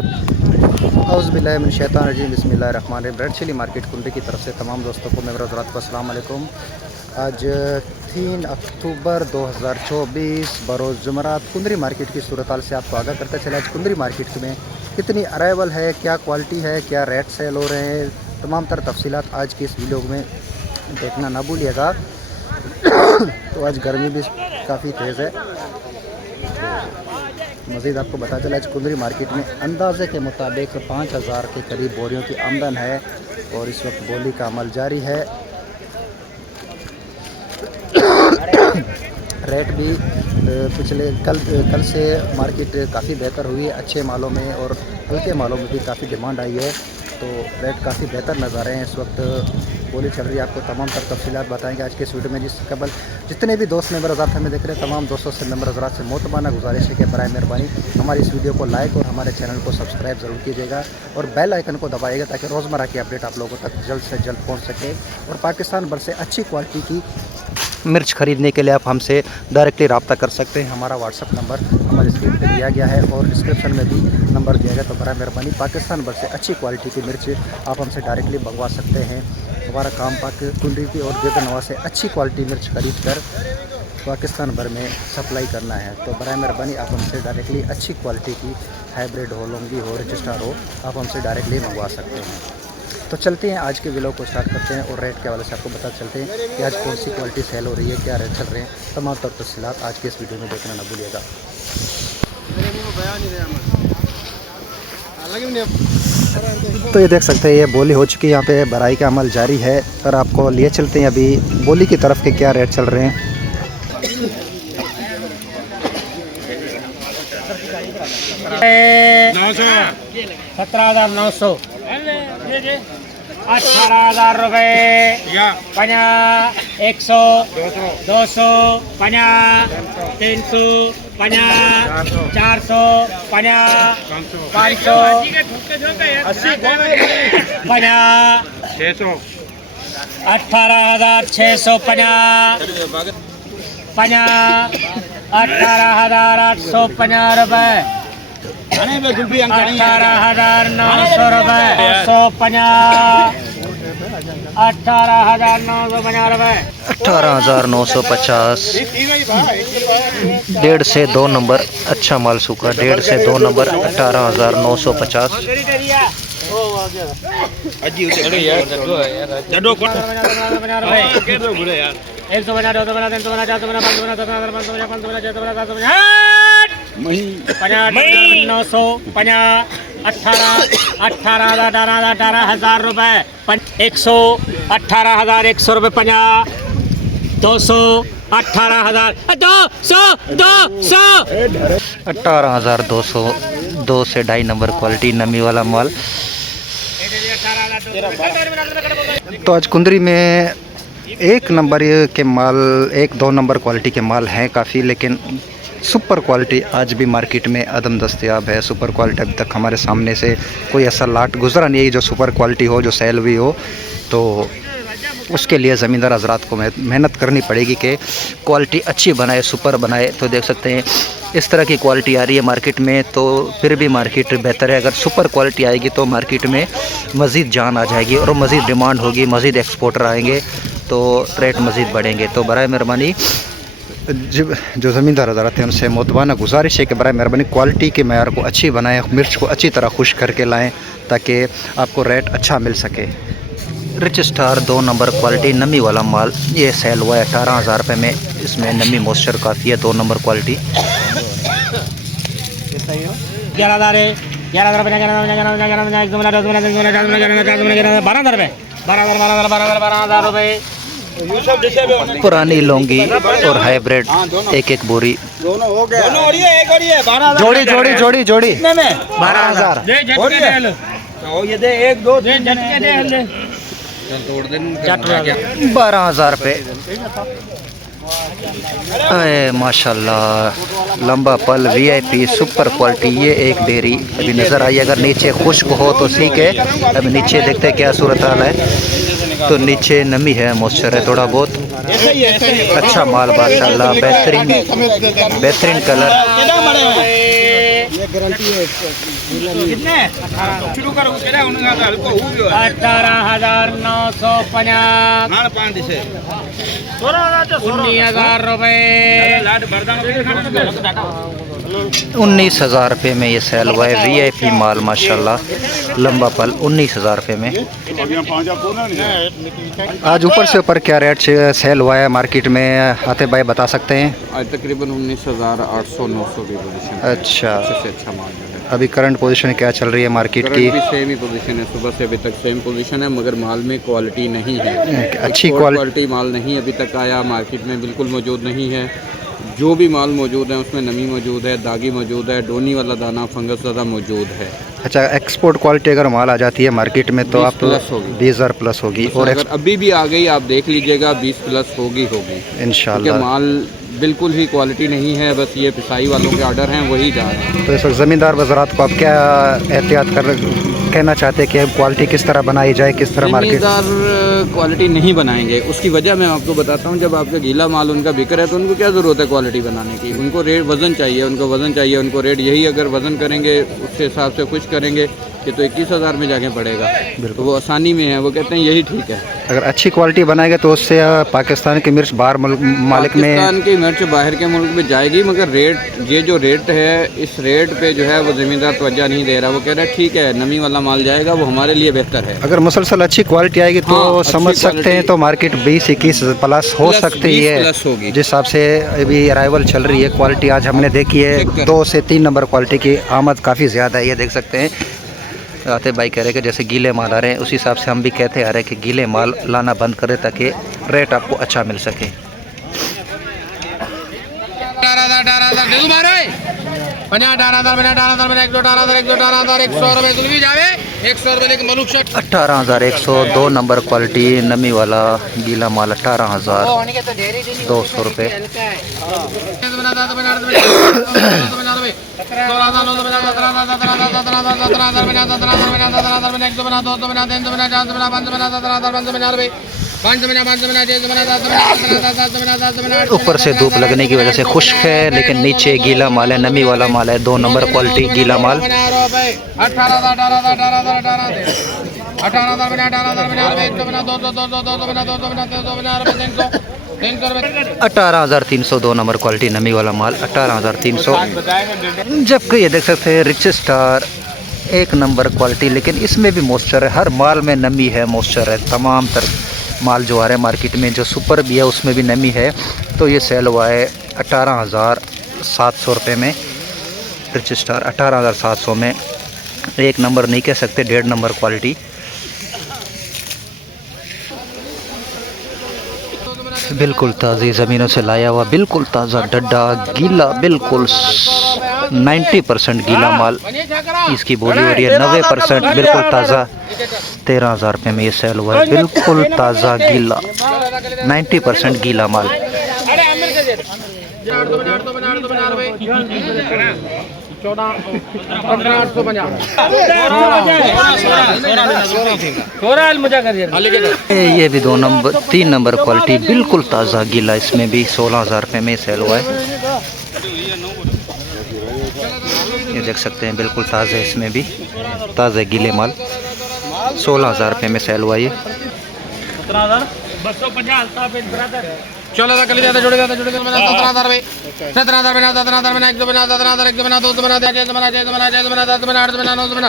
औज़ुबिल्लाहिमिनश्शैतानिर्रजीम बिस्मिल्लाहिर्रहमानिर्रहीम। Red chilli market कुंडी की तरफ से तमाम दोस्तों को मेरे हज़रात को अस्सलाम वालेकुम। आज 3 अक्टूबर 2024 बरोज़ जुमरात कुंदरी मार्केट की सूरत हाल से आपको आगाह करते चले। आज कुंदरी मार्केट में कितनी अराइवल है, क्या क्वालिटी है, क्या रेट सेल हो रहे हैं, तमाम तर तफसीलात आज की इस वीडियो में देखना ना भूलिएगा। तो आज गर्मी भी काफ़ी तेज़ है। मज़ीद आपको पता चला आज कुंदरी मार्केट में अंदाज़े के मुताबिक 5000 के करीब बोरियों की आमदन है और इस वक्त बोली का अमल जारी है। रेट भी पिछले कल से मार्केट काफ़ी बेहतर हुई है। अच्छे मालों में और हल्के मालों में भी काफ़ी डिमांड आई है, तो रेट काफ़ी बेहतर नज़र आ रहे हैं। इस वक्त बोली चल रही है। आपको तमाम तर तफसीलात बताएंगे आज के इस वीडियो में। जितने भी दोस्त मेंबर हज़रात हमें देख रहे हैं, तमाम दोस्तों से मेंबर हज़रात से मोतबाना गुजारिश है कि बराए मेहरबानी हमारी इस वीडियो को लाइक और हमारे चैनल को सब्सक्राइब ज़रूर कीजिएगा और बेल आइकन को दबाइएगा ताकि रोज़मर्रा की अपडेट आप लोगों तक जल्द से जल्द पहुँच सके। और पाकिस्तान भर से अच्छी क्वालिटी की मिर्च ख़रीदने के लिए आप हमसे डायरेक्टली रब्ता कर सकते हैं। हमारा व्हाट्सअप नंबर हमारे स्क्रीन पर दिया गया है और डिस्क्रिप्शन में भी नंबर दिया गया। तो बराए मेहरबानी पाकिस्तान भर से अच्छी क्वालिटी की मिर्च आप हमसे डायरेक्टली मंगवा सकते हैं। हमारा काम कुंडरी की और गिरदनवा से अच्छी क्वालिटी मिर्च खरीद कर पाकिस्तान भर में सप्लाई करना है। तो बराए मेहरबानी आप हमसे डायरेक्टली अच्छी क्वालिटी की हाइब्रिड हो, लॉन्गी हो, रजिस्टार हो, आप हमसे डायरेक्टली मंगवा सकते हैं। तो चलते हैं आज के वीडियो को स्टार्ट करते हैं और रेट के हवाले से आपको बता चलते हैं कि आज कौन सी क्वालिटी सेल हो रही है, क्या रेट चल रहे हैं। तमाम तौर तफसीलात आज के इस वीडियो में देखना ना भूलिएगा। तो ये देख सकते हैं, ये बोली हो चुकी है, यहाँ पे भराई का अमल जारी है। और आपको लिए चलते हैं अभी बोली की तरफ के क्या रेट चल रहे हैं। 17,900 18,000 रुपये 50 100 200 50 300 50 400 50 500 50 18,650 50 18,850 रुपये 18,900 रुपये 150 18,950 रुपये 18,950 1.5 से 2 नंबर अच्छा माल सूखा 1.5 से 2 नंबर 18,950 18,000 रुपये 100 18,100 रुपये 50 200 18,000 18,200 2 से 2.5 नंबर क्वालिटी नमी वाला माल। तो आज कुंदरी में 1 नंबर के माल 1-2 नंबर क्वालिटी के माल हैं काफ़ी, लेकिन सुपर क्वालिटी आज भी मार्केट में अदम दस्तयाब है। सुपर क्वालिटी अभी तक हमारे सामने से कोई ऐसा लाट गुजरा नहीं है जो सुपर क्वालिटी हो, जो सेल हुई हो। तो उसके लिए ज़मींदार हज़रात को मेहनत करनी पड़ेगी कि क्वालिटी अच्छी बनाए, सुपर बनाए। तो देख सकते हैं इस तरह की क्वालिटी आ रही है मार्केट में, तो फिर भी मार्केट बेहतर है। अगर सुपर क्वालिटी आएगी तो मार्केट में मज़ीद जान आ जाएगी और मज़ीद डिमांड होगी, मज़ीद एक्सपोर्टर आएंगे तो रेट मज़ीद बढ़ेंगे। तो बराए मेहरबानी जो ज़मींदार हज़रात हैं उनसे मोतबाना गुजारिश है कि बराए मेहरबानी क्वालिटी के मेयार को अच्छी बनाएं, मिर्च को अच्छी तरह खुश करके लाएं ताकि आपको रेट अच्छा मिल सके। रिच स्टार 2 नंबर क्वालिटी नमी वाला माल ये सेल हुआ है 18,000 रुपये में। इसमें नमी मॉइस्चर काफ़ी है। 2 नंबर क्वालिटी 12,000 रुपये पुरानी लौंगी और हाइब्रिड 1-1 बोरी जोड़ी जोड़ी जोड़ी जोड़ी 12,000 12,000 रुपये। माशाल्लाह लंबा पल VIP सुपर क्वालिटी। ये एक डेयरी अभी नज़र आई, अगर नीचे खुश्क हो तो ठीक है। अभी नीचे देखते हैं क्या सूरत हाल है। तो नीचे नमी है, मॉइस्चर है थोड़ा बहुत। अच्छा माल माशाल्लाह, बेहतरीन कलर ये गारंटी है कितने शुरू करो 18,950 19,000 रुपए 19,000 रुपये में ये सेल हुआ है। VIP माल माशाल्लाह, लंबा पल 19,000 रुपये में। आज ऊपर से ऊपर क्या रेट से सेल हुआ है मार्केट में, आते भाई बता सकते हैं? आज तकरीबन 19,800-900 की पोजीशन। अच्छा, सबसे अच्छा माल है। अभी करंट पोजीशन क्या चल रही है मार्केट की? भी सेम ही पोजीशन है, सुबह से अभी तक सेम पोजीशन है, मगर माल में क्वालिटी नहीं है। अच्छी क्वालिटी माल नहीं अभी तक आया मार्केट में, बिल्कुल मौजूद नहीं है। जो भी माल मौजूद है उसमें नमी मौजूद है, दागी मौजूद है, डोनी वाला दाना फंगस ज़्यादा मौजूद है। अच्छा, एक्सपोर्ट क्वालिटी अगर माल आ जाती है मार्केट में तो 20 आप प्लस होगी। 20,000 प्लस होगी। और अगर अभी भी आ गई आप देख लीजिएगा 20 प्लस होगी इंशाल्लाह। माल बिल्कुल ही क्वालिटी नहीं है, बस ये पिसाई वालों के ऑर्डर हैं वही जा रहे हैं। तो इस वक्त ज़मींदार वज़रात को आप क्या एहतियात कहना चाहते हैं कि क्वालिटी किस तरह बनाई जाए, किस तरह मार्केट? ज़मींदार क्वालिटी नहीं बनाएंगे, उसकी वजह मैं आपको बताता हूँ। जब आपका गीला माल उनका बिक रहा है तो उनको क्या ज़रूरत है क्वालिटी बनाने की? उनको रेट वज़न चाहिए, उनको रेट यही अगर वज़न करेंगे उसके हिसाब से कुछ करेंगे कि तो 21,000 में जाके पड़ेगा, तो वो आसानी में है, वो कहते हैं यही ठीक है। अगर अच्छी क्वालिटी बनाएगा तो उससे पाकिस्तान की मिर्च बाहर मालिक में, पाकिस्तान की मिर्च बाहर के मुल्क में जाएगी, मगर रेट ये जो रेट है इस रेट पे जो है वो ज़मींदार तवज्जो नहीं दे रहा। वो कह रहा है ठीक है नमी वाला माल जाएगा, वो हमारे लिए बेहतर है। अगर मुसलसल अच्छी क्वालिटी आएगी तो समझ सकते हैं तो मार्केट 20-21 प्लस हो सकती है। जिस हिसाब से अभी अराइवल चल रही है क्वालिटी आज हमने देखी है 2 से 3 नंबर क्वालिटी की आमद काफ़ी ज़्यादा है। ये देख सकते हैं आते भाई कह रहे कि जैसे गीले माल आ रहे हैं उसी हिसाब से हम भी कहते आ रहे हैं कि गीले माल लाना बंद करें ताकि रेट आपको अच्छा मिल सके। 18,100 नंबर क्वालिटी नमी वाला गीला माल 18,200 रुपये। ऊपर से धूप लगने की वजह से खुश्क है, लेकिन नीचे गीला माल है, नमी वाला माल है। 2 नंबर क्वालिटी गीला माल 18,302 नंबर क्वालिटी नमी वाला माल 18,300। जबकि ये देख सकते हैं रिच स्टार 1 नंबर क्वालिटी, लेकिन इसमें भी मॉइस्चर है, हर माल में नमी है, मॉइस्चर है। तमाम तर माल जो आ रहे हैं मार्केट में, जो सुपर भी है उसमें भी नमी है। तो ये सेल हुआ है 18,700 रुपये में। रिच स्टार 18,700 में, 1 नंबर नहीं कह सकते, 1.5 नंबर क्वालिटी। बिल्कुल ताज़ी ज़मीनों से लाया हुआ, बिल्कुल ताज़ा डड्डा गीला, बिल्कुल 90% गीला माल इसकी बोली हो रही है। 90% बिल्कुल ताज़ा 13,000 रुपये में ये सेल हुआ है। बिल्कुल ताज़ा गीला 90% गीला माल। ये भी 3 नंबर क्वालिटी बिल्कुल ताज़ा गीला, इसमें भी 16,000 रुपये में सेल हुआ है। ये देख सकते हैं बिल्कुल ताज़ा, इसमें भी ताज़ा गीले माल 16,000 रुपये में सेल हुआ ये। 16,000 कली ज्यादा जोड़े 17,000 रुपये 17,000 बना 17,000 बना 1 बना 17,000 1 बना 2 बना 6 बना 6 बना 10 बना 8 बना 9 बना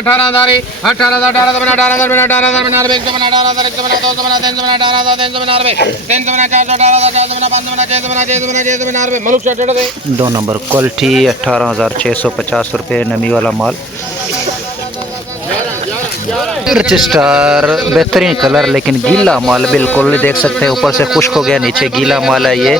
18,000 18,000 बना 18,000 बना 18,000 बना 1 बना 18,000 1 बना 2 बना 3 बना 18,000 3 बना 3 बना 4 18,000 4 बना 5 बना 6 बना 6 बना 6 बना मलुक शर्ट दे 2 नंबर क्वालिटी 18,650 रुपये नमी वाला माल। रिच स्टार बेहतरीन कलर, लेकिन गीला माल बिल्कुल देख सकते हैं ऊपर से खुश्क हो गया, नीचे गीला माल है ये।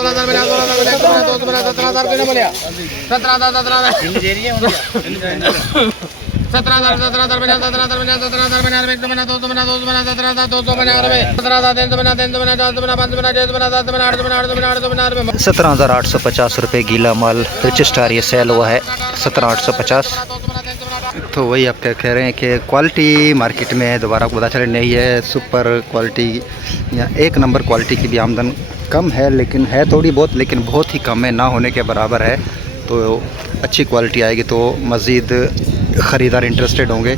17,850 रुपये गीला माल रिच स्टार ये सेल हुआ है 17,850। तो वही आप क्या कह रहे हैं कि क्वालिटी मार्केट में दोबारा आपको पता चले नहीं है, सुपर क्वालिटी या 1 नंबर क्वालिटी की भी आमदन कम है, लेकिन है थोड़ी बहुत, लेकिन बहुत ही कम है, ना होने के बराबर है। तो अच्छी क्वालिटी आएगी तो मज़ीद ख़रीदार इंटरेस्टेड होंगे।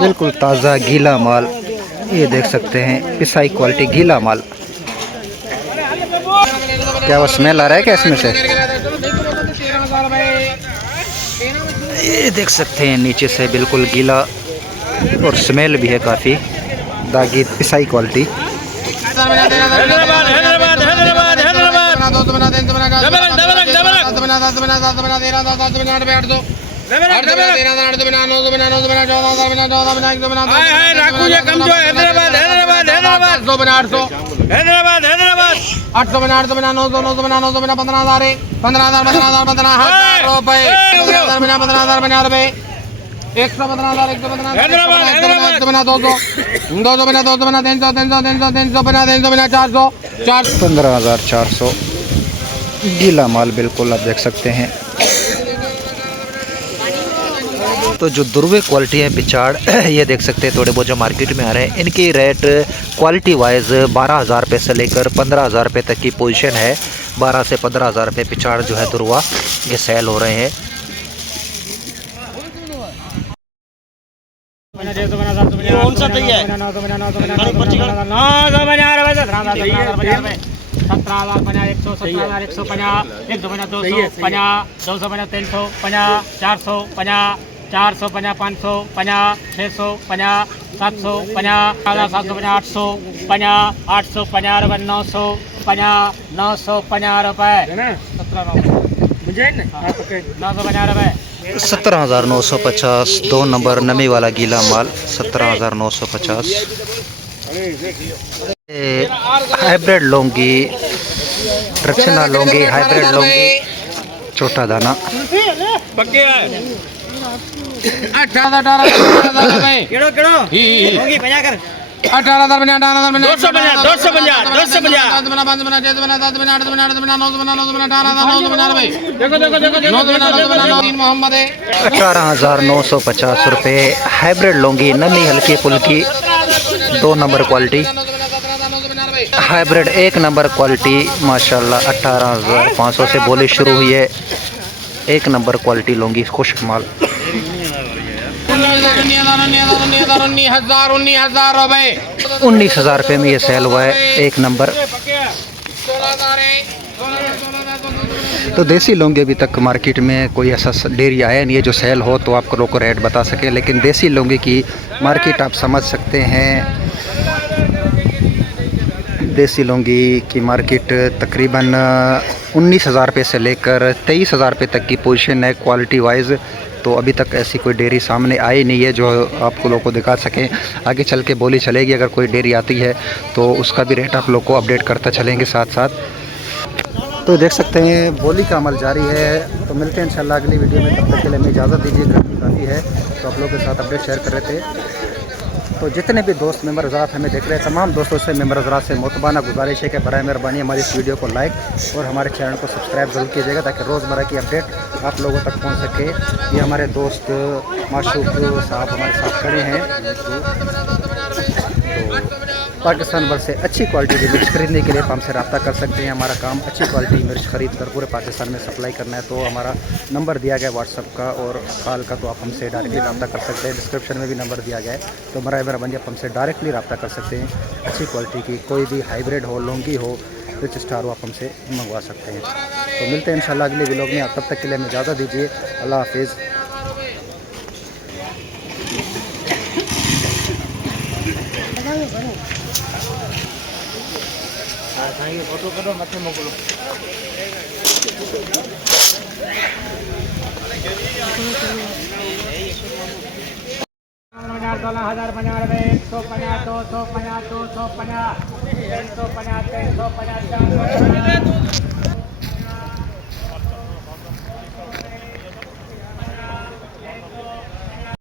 बिल्कुल ताज़ा गीला माल, ये देख सकते हैं पिसाई क्वालिटी गीला माल। क्या वो स्मेल आ रहा है क्या इसमें से? ये देख सकते हैं नीचे से बिल्कुल गीला और स्मेल भी है काफ़ी, दागी पिसाई क्वालिटी। $15,400 गीला माल बिल्कुल आप देख सकते हैं। तो जो दुर्वे क्वालिटी है पिचाड़, ये देख सकते हैं थोड़े बहुत जो मार्केट में आ रहे हैं, इनकी रेट क्वालिटी वाइज 12,000 रुपये से लेकर 15,000 रुपये तक की पोजीशन है। 12 से 15,000 रुपये पिचाड़ जो है दुर्वा ये सेल हो रहे हैं। कौन सा चाहिए? 17,050, 117,150, 1,250, 250, 350, 450, 550, 650, 750, 750, 850 रुपये, 950 रुपये, 950 रुपये। 17,950 2 नंबर नमी वाला गीला माल 17,950। हाइब्रिड लौंगी, रचना लौंगी, हाइब्रिड लौंगी, छोटा दाना। 18,950 रुपये हाइब्रिड लौंगी नमी हल्की फुल्की 2 number quality. Hybrid 1 number quality माशाल्लाह 18,500 से बोली शुरू हुई है। 1 नंबर क्वालिटी लौंगी खुश्क माल। 19,000 रुपये में ये सेल हुआ है 1 नंबर। तो देसी लौंगी अभी तक मार्केट में कोई ऐसा डेयरी आया नहीं है जो सेल हो तो आप लोगों को रेट बता सके, लेकिन देसी लौंगी की मार्केट आप समझ सकते हैं। देसी लौंगी की मार्केट तकरीबन 19,000 रुपये से लेकर 23,000 रुपये तक की पोजीशन है क्वालिटी वाइज। तो अभी तक ऐसी कोई डेयरी सामने आई नहीं है जो आपको लोगों को दिखा सकें। आगे चल के बोली चलेगी, अगर कोई डेयरी आती है तो उसका भी रेट आप लोग को अपडेट करते चलेंगे साथ साथ। तो देख सकते हैं बोली का अमल जारी है। तो मिलते हैं इंशाल्लाह अगली वीडियो में, तब तक के लिए हमें इजाज़त दीजिए। गर्मी काफ़ी है तो आप लोगों के साथ अपडेट शेयर कर रहे थे। तो जितने भी दोस्त मेंबर हज़रात हमें देख रहे हैं, तमाम दोस्तों से मेंबर हज़रात से मोतबाना गुजारिश है कि बराए मेहरबानी हमारी इस वीडियो को लाइक और हमारे चैनल को सब्सक्राइब ज़रूर कीजिएगा ताकि रोज़मर्रा की अपडेट आप लोगों तक पहुंच सके। ये हमारे दोस्त माशूक साहब हमारे साथ खड़े हैं। तो पाकिस्तान भर से अच्छी क्वालिटी की मिर्च खरीदने के लिए आप हमसे रब्ता कर सकते हैं। हमारा काम अच्छी क्वालिटी की मिर्च खरीद कर पूरे पाकिस्तान में सप्लाई करना है। तो हमारा नंबर दिया गया व्हाट्सअप का और कॉल का, तो आप हमसे डायरेक्टली रब्ता कर सकते हैं। डिस्क्रिप्शन में भी नंबर दिया गया है, तो बराए मेहरबानी आप हमसे डायरेक्टली रब्ता कर सकते हैं। अच्छी क्वालिटी की कोई भी हाइब्रिड हो, लौंगी हो, रिच स्टार हो, आप हमसे मंगवा सकते हैं। तो मिलते हैं इंशाल्लाह अगले व्लॉग में। तब तक के लिए हमें इजाज़त दीजिए। अल्लाह हाफिज़। फोटो करो मत मोकलो। 12,050 रुपये, 150, 250, 250, 350, 350, 450।